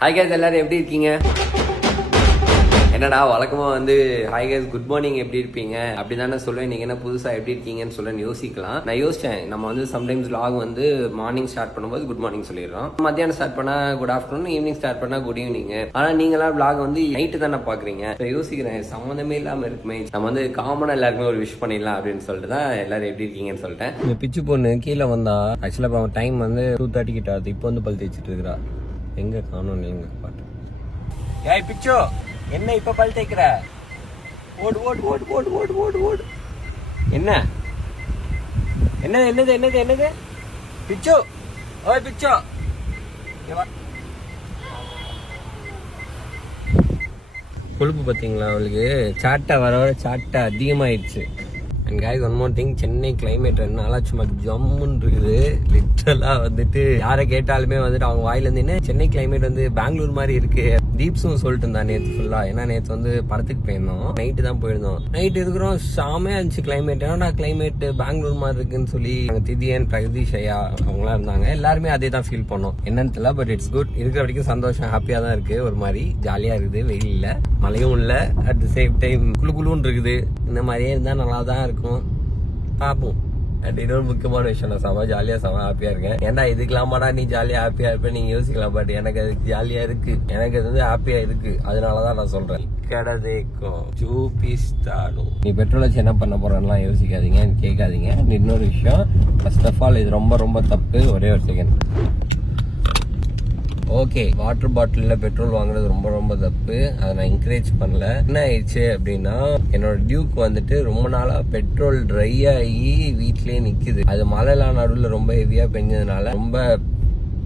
Hi guys, எல்லாரும் எப்படி இருக்கீங்க? என்னடா வழக்கமாக வந்து ஹாய் கைஸ் குட் மார்னிங் எப்படி இருப்பீங்க அப்படி தானே சொல்லுவேன். நீங்கள் என்ன புதுசாக எப்படி இருக்கீங்கன்னு சொல்ல யோசிக்கலாம். நான் யோசித்தேன், நம்ம வந்து சம்டைம்ஸ் வ்ளாக் வந்து மார்னிங் ஸ்டார்ட் பண்ணும்போது குட் மார்னிங் சொல்லிடுறோம், மத்தியானம் ஸ்டார்ட் பண்ணால் குட் ஆஃப்டர்நூன், ஈவினிங் ஸ்டார்ட் பண்ணால் குட் ஈவினிங். ஆனால் நீங்களாம் வ்ளாக் வந்து நைட்டு தானே பார்க்குறீங்க. யோசிக்கிறேன், சம்மந்தமே இல்லாமல் இருக்குமே, நம்ம வந்து காமனாக எல்லாருமே ஒரு விஷ் பண்ணிடலாம் அப்படின்னு சொல்லிட்டு தான் எல்லாரும் எப்படி இருக்கீங்கன்னு சொல்லிட்டேன். இந்த பிச்சு பொண்ணு கீழே வந்தா ஆக்சுவலாக டைம் வந்து 2:30 கிட்ட ஆகுது. இப்போ வந்து பல் தேய்ச்சிட்டு இருக்கிறா. எங்கே காணும் நீங்க பாட்டு. ஏய் பிச்சோ, என்ன இப்ப பல் தேய்க்கிற? ஓடு ஓடு ஓடு ஓடு ஓடு ஓடு ஓடு. என்ன என்னது என்னது என்னது என்னது? பிச்சோ, ஓய் பிச்சோ. கொழுப்பு பார்த்தீங்களா அவளுக்கு? சாட்டை வர வர சாட்டை அதிகமாயிடுச்சு. And guys one more thing, Chennai climate 2 நாளா சும்மா ஜம்முன்னு இருக்குது. லிட்டரலா வந்துட்டு யாரை கேட்டாலுமே வந்துட்டு அவங்க வாயில இருந்து என்ன சென்னை கிளைமேட் வந்து பெங்களூர் மாதிரி இருக்கு. தீப்ஸும் சொல்லிட்டு இருந்தா நேற்று ஃபுல்லா. ஏன்னா நேற்று வந்து படத்துக்கு போயிருந்தோம், நைட்டு தான் போயிருந்தோம். நைட் இருக்கிறோம், செமையா இருந்துச்சு கிளைமேட். ஏன்னா கிளைமேட் பெங்களூர் மாதிரி இருக்குன்னு சொல்லி திதியன், பிரகதீஷயா அவங்களாம் இருந்தாங்க. எல்லாருமே அதே தான் ஃபீல் பண்ணோம். என்னன்னு தெரியல, பட் இட்ஸ் குட். இருக்கிற வரைக்கும் சந்தோஷம், ஹாப்பியா தான் இருக்கு. ஒரு மாதிரி ஜாலியா இருக்குது. வெயில் இல்ல, மழையும் இல்ல, அட் த சேம் டைம் குளுகுளுன்னு இருக்குது. இந்த மாதிரியே இருந்தா நல்லா தான் இருக்கும். பாப்போம். அண்ட் இன்னொரு முக்கியமான விஷயம், நான் செம ஜாலியா செம ஹாப்பியா இருக்கேன். ஏன்டா இதுக்கெல்லாமாடா நீ ஜாலியா ஹாப்பியா இருப்ப நீங்க யோசிக்கலாம். பட் எனக்கு அது ஜாலியா இருக்கு, எனக்கு அது வந்து ஹாப்பியா இருக்கு. அதனாலதான் நான் சொல்றேன். நீ பெட்ரோல் வச்சு என்ன பண்ண போறேன்னா யோசிக்காதீங்க, கேட்காதீங்க. இன்னொரு விஷயம், ஃபர்ஸ்ட் ஆஃப் ஆல் இது ரொம்ப ரொம்ப தப்பு. ஒரே ஒரு செகண்ட். ஓகே, வாட்டர் பாட்டிலில் பெட்ரோல் வாங்குறது ரொம்ப ரொம்ப தப்பு. அதை நான் என்கரேஜ் பண்ணல. என்ன ஆயிடுச்சு அப்படின்னா, என்னோட டியூக் வந்துட்டு ரொம்ப நாளா பெட்ரோல் ட்ரை ஆகி வீட்லயே நிக்குது. அது மழைலாம் நடுவில் ரொம்ப ஹெவியா பெஞ்சதுனால ரொம்ப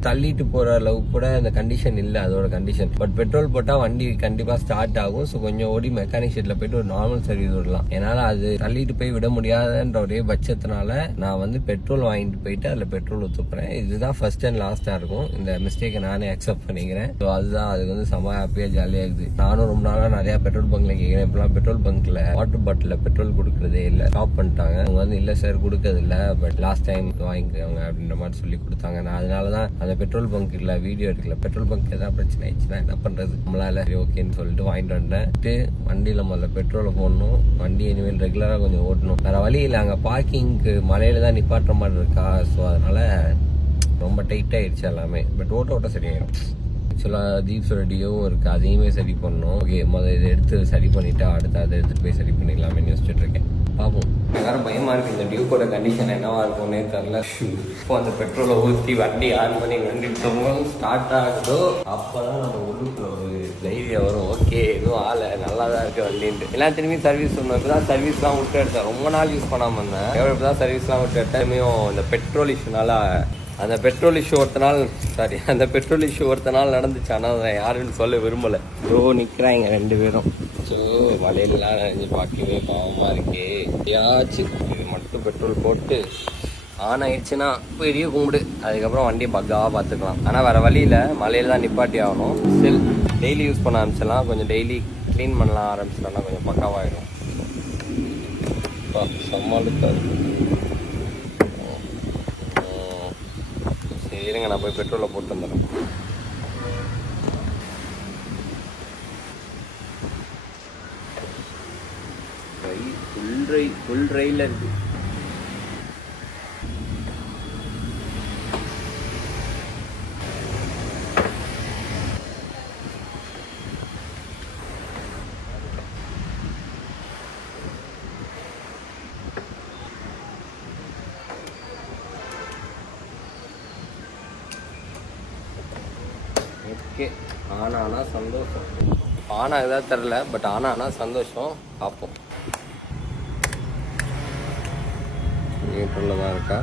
தள்ளிட்டு போற அளவுக்கு கூட அந்த கண்டிஷன் இல்லை, அதோட கண்டிஷன். பட் பெட்ரோல் போட்டா வண்டி கண்டிப்பா ஸ்டார்ட் ஆகும். ஸோ கொஞ்சம் ஓடி மெக்கானிக் ஷெட்ல போயிட்டு ஒரு நார்மல் சர்வீஸ் விடலாம். என்னால அது தள்ளிட்டு போய் விட முடியாதுன்ற ஒரே பட்சத்தினால நான் வந்து பெட்ரோல் வாங்கிட்டு போயிட்டு அதுல பெட்ரோல் ஊத்துறேன். இதுதான் ஃபர்ஸ்ட் அண்ட் லாஸ்டா இருக்கும். இந்த மிஸ்டேக்கை நானே அக்செப்ட் பண்ணிக்கிறேன். ஸோ அதுதான், அதுக்கு வந்து செம ஹாப்பியா ஜாலியா இருக்குது. நானும் ரொம்ப நாளா நிறைய பெட்ரோல் பங்க்ல கேட்கிறேன். இப்பெல்லாம் பெட்ரோல் பங்க்ல வாட்டர் பாட்டில பெட்ரோல் கொடுக்கறதே இல்லை, ஸ்டாப் பண்ணிட்டாங்க. அவங்க வந்து இல்ல சார் கொடுக்கறது இல்ல, பட் லாஸ்ட் டைம் வாங்கிக்கோங்க அப்படின்ற மாதிரி சொல்லி கொடுத்தாங்க. நான் அதனாலதான் அந்த பெட்ரோல் பங்க் இல்ல வீடியோ எடுக்கல. பெட்ரோல் பங்க் ஏதாவது பிரச்சனை ஆயிடுச்சுன்னா என்ன பண்றது, நம்மளால ஓகேன்னு சொல்லிட்டு வாங்கிட்டு வந்தேன். வண்டியில முதல்ல பெட்ரோலை போடணும், வண்டி இனிமேல் ரெகுலரா கொஞ்சம் ஓட்டணும். வேற வழி இல்லை, அங்க பார்க்கிங்க்கு மலையில தான் நிப்பாட்டுற மாதிரி இருக்கா. ஸோ அதனால ரொம்ப டைட் ஆயிடுச்சு எல்லாமே. பட் ஓட்ட சரியாயிடும். ஆக்சுவலா தீப்ஸோட டியோவும் இருக்கு, அதையுமே சரி பண்ணணும். ஓகே, முதல்ல இதை எடுத்து சரி பண்ணிட்டு அடுத்து அதை எடுத்துட்டு போய் சரி பண்ணிக்கலாம்னு யோசிச்சுட்டு இருக்கேன். பார்ப்போம். எல்லாரும் பயமா இருக்கு, இந்த டியூக்கோட கண்டிஷன் என்னவா இருக்கும்னே தெரியல. இப்போ அந்த பெட்ரோலை ஊற்றி வண்டி ஆன் பண்ணி வண்டி ஸ்டார்ட் ஆகுதோ அப்பதான் நம்ம உள்ளுக்குள்ள ஒரு தைரியம் வரும். ஓகே, எதுவும் ஆளை நல்லா தான் இருக்கு வண்டின்ட்டு. எல்லாம் திரும்பி சர்வீஸ் சொன்னோம். இப்பதான் சர்வீஸ்லாம் விட்டு எடுத்தேன். ரொம்ப நாள் யூஸ் பண்ணாம இருந்தேன். இப்பதான் சர்வீஸ்லாம் விட்டு எடுத்தேன். இந்த பெட்ரோல் இஷ்யூனால அந்த பெட்ரோல் இஷ்யூ ஒருத்த நாள் நடந்துச்சு. ஆனால் அதை யாருன்னு சொல்ல விரும்பலை. நிற்கிறாங்க 2 பேரும். ஸோ மலையிலாம் நினைஞ்சு பார்க்கவே பாவமாக இருக்கே. யாச்சும் இது மட்டும் பெட்ரோல் போட்டு ஆன் ஆயிடுச்சுன்னா பெரிய கும்பிடு, அதுக்கப்புறம் வண்டியை பக்காவாக பார்த்துக்கலாம். ஆனால் வேறு வழியில் மலையில் தான் நிப்பாட்டி ஆகணும். ஸ்டில் டெய்லி யூஸ் பண்ண ஆரம்பிச்சிடலாம். கொஞ்சம் டெய்லி க்ளீன் பண்ணலாம் ஆரம்பிச்சிட்டோம்னா கொஞ்சம் பக்காவாகிடும். சமாளிக்காது. இருங்க, நான் போய் பெட்ரோலை போட்டு வந்துடுறேன். ஃபுல் ட்ரைல இருக்கு. ஓகே, ஆனா சந்தோஷம். ஆனாகுதா தெரில, பட் ஆனா சந்தோஷம். பார்ப்போம். நியூட்ரலில் தான் இருக்கா.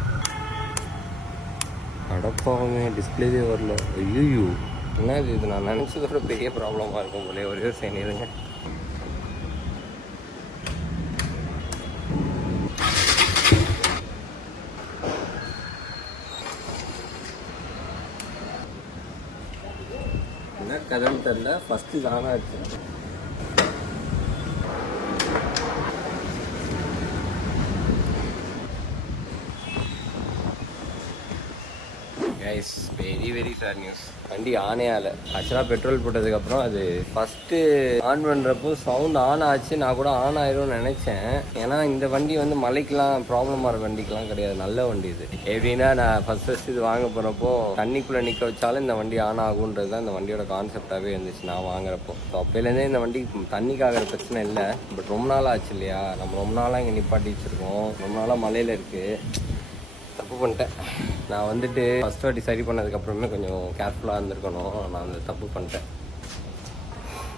அடப்பாவே டிஸ்பிளேவே வரல. ஐயோ, என்ன இது? நான் நினச்சதோட பெரிய ப்ராப்ளமாக இருக்கும் போலே. ஒரே ஒரு சைன் இருங்க. என்ன கதைன்னு தெரில, ஃபஸ்ட்டு தானா ஆச்சு. News, very very sad news. வண்டி ஆனே ஆகலை. ஆக்சுவலாக பெட்ரோல் போட்டதுக்கப்புறம் அது ஃபஸ்ட்டு ஆன் பண்ணுறப்போ சவுண்ட் ஆன் ஆச்சு. நான் கூட ஆன் ஆயிரும்னு நினச்சேன். ஏன்னா இந்த வண்டி வந்து மலைக்கெலாம் ப்ராப்ளம் ஆகிற வண்டிக்கெலாம் கிடையாது, நல்ல வண்டி இது. எப்படின்னா நான் ஃபஸ்ட் இது வாங்க போகிறப்போ தண்ணிக்குள்ளே நிற்க வச்சாலும் இந்த வண்டி ஆன் ஆகுன்றது தான் இந்த வண்டியோட கான்செப்டாகவே இருந்துச்சு நான் வாங்குறப்போ. ஸோ அப்போலேருந்தே இந்த வண்டி தண்ணிக்காகிற பிரச்சனை இல்லை. பட் ரொம்ப நாள் ஆச்சு இல்லையா, நம்ம ரொம்ப நாளாக இங்கே நிப்பாட்டி வச்சுருக்கோம், ரொம்ப நாளாக மலையில் இருக்குது. தப்பு பண்ணிட்டேன். நான் வந்துட்டு ஃபஸ்ட் வாட்டி சரி பண்ணதுக்கப்புறமே கொஞ்சம் கேர்ஃபுல்லாக இருந்திருக்கணும். நான் அந்த தப்பு பண்ணிட்டேன்.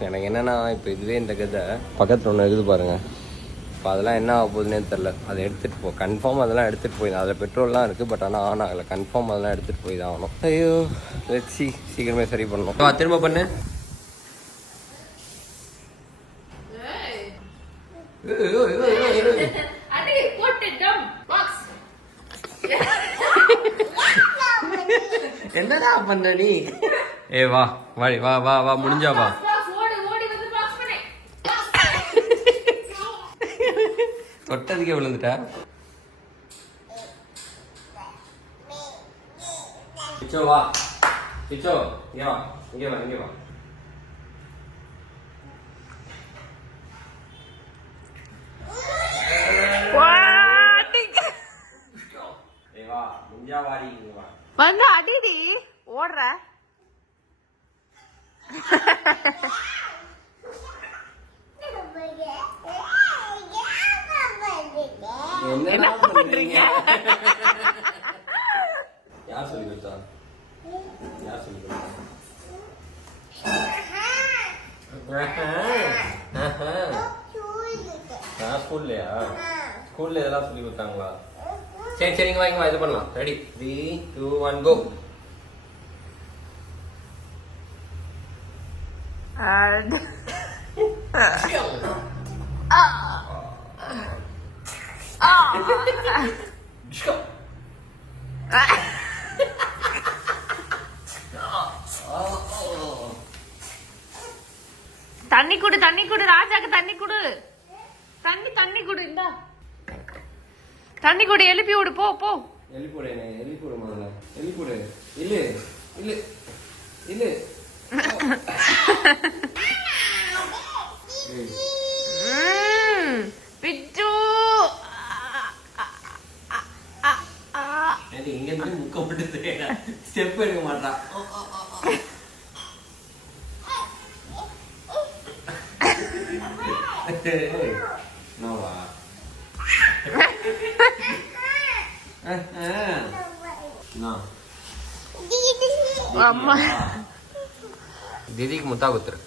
எனக்கு என்னென்னா இப்போ இதுவே இந்த கதை பக்கத்தில் ஒன்று இருக்குது பாருங்கள். இப்போ அதெல்லாம் என்ன ஆக போகுதுன்னே தெரில. அதை எடுத்துகிட்டு போ, கன்ஃபார்ம் அதெல்லாம் எடுத்துகிட்டு போய், அதில் பெட்ரோல்லாம் இருக்குது. பட் ஆனால் ஆன் ஆகலை. கன்ஃபார்ம் அதெல்லாம் எடுத்துகிட்டு போய் தான் ஆகணும். ஐயோ லெட்ஸ் சீக்கிரமே சரி பண்ணணும். திரும்ப பண்ணு. என்னடா பண்ண நீ? ஏ வா வாடி, வா வா வா, முடிஞ்சா வா. தொட்டதுக்கே விழுந்துட்டா. பிச்சோ வா, பிச்சோ இங்க வா, இங்க வா, இங்க வா. வந்து அடிடி ஓடுற. என்ன பண்றீங்க? யார் சொல்லி கொடுத்தா? யார் சொல்லி கொடுத்தா? ஸ்கூல்லையா? ஸ்கூல்ல இதெல்லாம் சொல்லி கொடுத்தாங்களா? சரி சரிங்க, வாங்க இது பண்ணலாம். ரெடி, 3, 2, 1 கோ. தண்ணி குடு, தண்ணி குடு, ராஜாக்கு தண்ணி குடு, தண்ணி குடு, இந்தா தண்ணி குடு, எழுப்பி விடு, போ போ. எழுப்பி விடு, எழுப்பி விடு, முதல்ல எழுப்பி விடு. இல்ல இல்ல இல்ல. பிச்சு இங்க இருந்து முக்க போட்டு ஸ்டெப் எடுக்க மாட்டான். நோவா அம்மா தீதிக்கு முத்தா குத்துரு.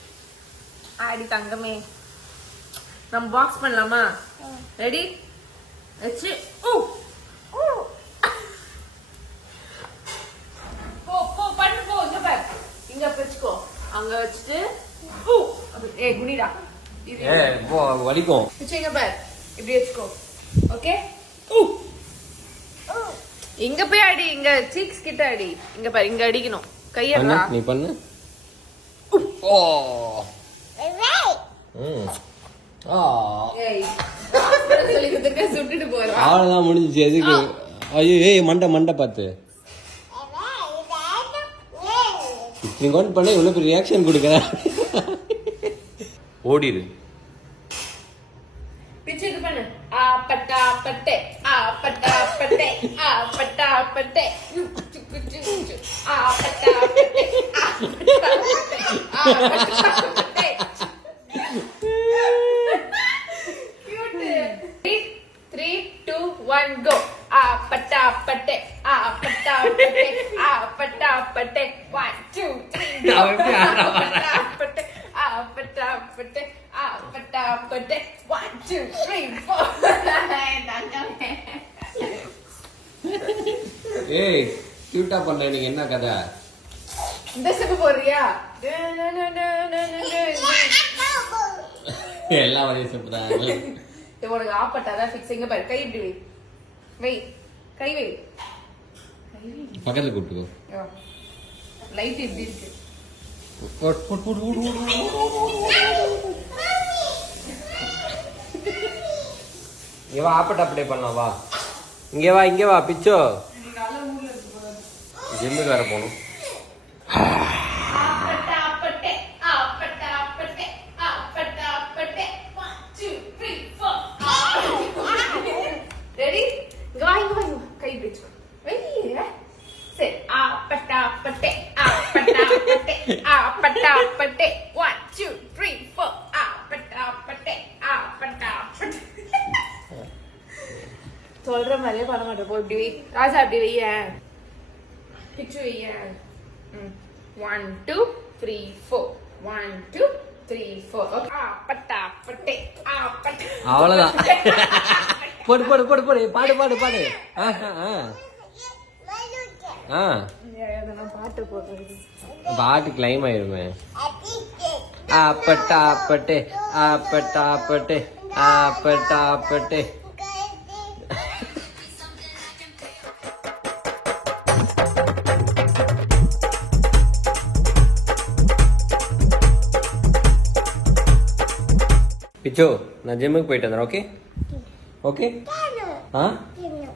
ஆடி தங்கமே, நம்ம பாக்ஸ் பண்ணலாமா? ரெடி வச்சு போ போ பண்ணு, போ. இங்க பாரு, இங்க வச்சுக்கோ, அங்க வச்சுட்டு ஏ குனிடா, ஏ போ வலிக்கும். இங்க பாரு, இப்படி வச்சுக்கோ. ஓகே, இங்க போய் அடி, இங்க சீக்ஸ் கிட்ட அடி. இங்க பாரு, இங்க அடிக்கணும். கையடா நீ பண்ணு. ஓ ஏய் சொல்லிக்கிட்டு சுட்டுட்டு போறா. அவ்வளவுதான் முடிஞ்சிச்சு. எதுக்கு? ஐயோ ஏய், மண்டை பார்த்து இத்தனை கொண்டு பண்ண இவ்வளவு பெரிய ரியாக்ஷன் கொடுக்குற. ஓடிடு. பிச்சு இது பண்ணு. ஆ பட்டா பட்டே, ஆ பட்டா பட்டே, ஆ பட்டா பட்டே, ஆ பட்டா பட்டே, ஆ பட்டா பட்டே, ஆ பட்டா பட்டே. கியூட். 3, 2, 1 கோ. ஆ பட்டா பட்டே, ஆ பட்டா பட்டே, ஆ பட்டா பட்டே. 1 2 3 நான் எப்படி ஆடுறா பட்டா பட்டே, ஆ பட்டா பட்டே, ஆ பட்டா பட்டே. 1 2 3 4. ஏய் கியூட்டா பண்ற. நீங்க என்ன கதை? இந்த ஸ்டெப் போறியா? எல்லா வரையும் சொல்றாங்க. இது உனக்கு ஆப்பட்டாதான் ஃபிக்ஸ். இங்க பாரு, கை இப்படி வை, வை கை வை, பக்கத்துல கூப்பிட்டுக்கோ. லைட் எப்படி இருக்கு? இங்க வா, ஆப்பட்ட அப்படியே பண்ணலாம். வா இங்க வா, இங்க வா பிச்சோ. ஜிம்முக்கு வேற போகணும். ரெடி? கை பிடிச்சு சரி. ஆப்பட்டாப்பட்டே ஆப்பட்டாப்பட்டே ஆப்பட்டாப்பட்டே 1 2 3 4 ஆப்பட்டாப்பட்டே ஆப்பட்டாப்பட்டே. சொல்ற மாதிரியே பண்ண மாட்டேன். போ இப்படி வை ராஜா, அப்படி வைய பிச்சு வைய. 1 2 3 4 1 2 3 4. ஓகே. ஆப்பட்டாப்பட்டே ஆப்பட்டா. அவ்வளவுதான். போடு போடு போடு போடு. பாடு பாடு பாடு. பாட்டு போடுறது பாட்டு கிளைம் ஆயிருமே. ஆப்பட்டாப்பட்டே ஆப்பட்டாப்பட்டே ஆப்பட்டாப்பட்டே. பிச்சோ, நான் ஜிம்முக்கு போயிட்டு வந்துடுறேன். Okay okay. ஆ என்ன?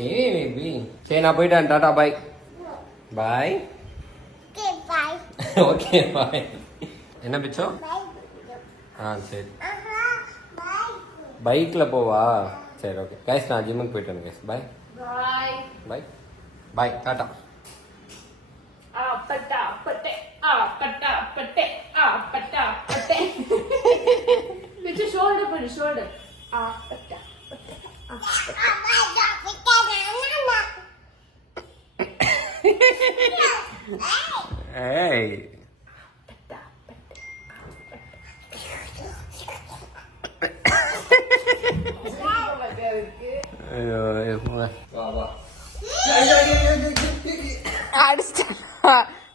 ஏ பேபி, சரி நான் போயிட்டேன். Tata bye bye. Okay bye. என்ன பிச்சோ? ஆ சரி. பைக்ல போவா? சரி ஓகே கைஸ், நான் ஜிம்முக்கு போயிட்டு வரேன் கைஸ். பாய் பாய் பாய் பாய். டாடா. ஆப்பட்டாப்பட்டே ஆப்பட்டாப்பட்டே ஆப்பட்டாப்பட்டே. பிச்சு ஷோல்டர் பண்ணு, ஷோல்டர். ஆப்பட்டாப்பட்டே ஏய்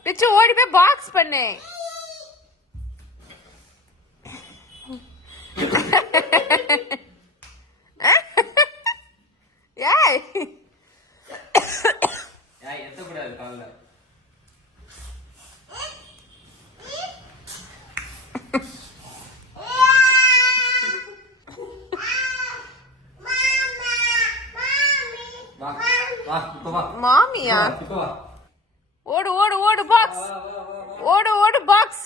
பிச்சு ஓடி போய் பாக்ஸ் பண்ணு. ஏய் எத்தக்கூடாது காலைல. மாமியா? ஓடு ஓடு ஓடு பாக்ஸ். ஓடு ஓடு பாக்ஸ்.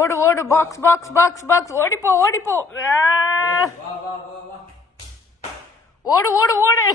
ஓடு ஓடு பாக்ஸ் பாக்ஸ் பாக்ஸ் பாக்ஸ். ஓடிப்போ ஓடிப்போ. ஓடு ஓடு ஓடு.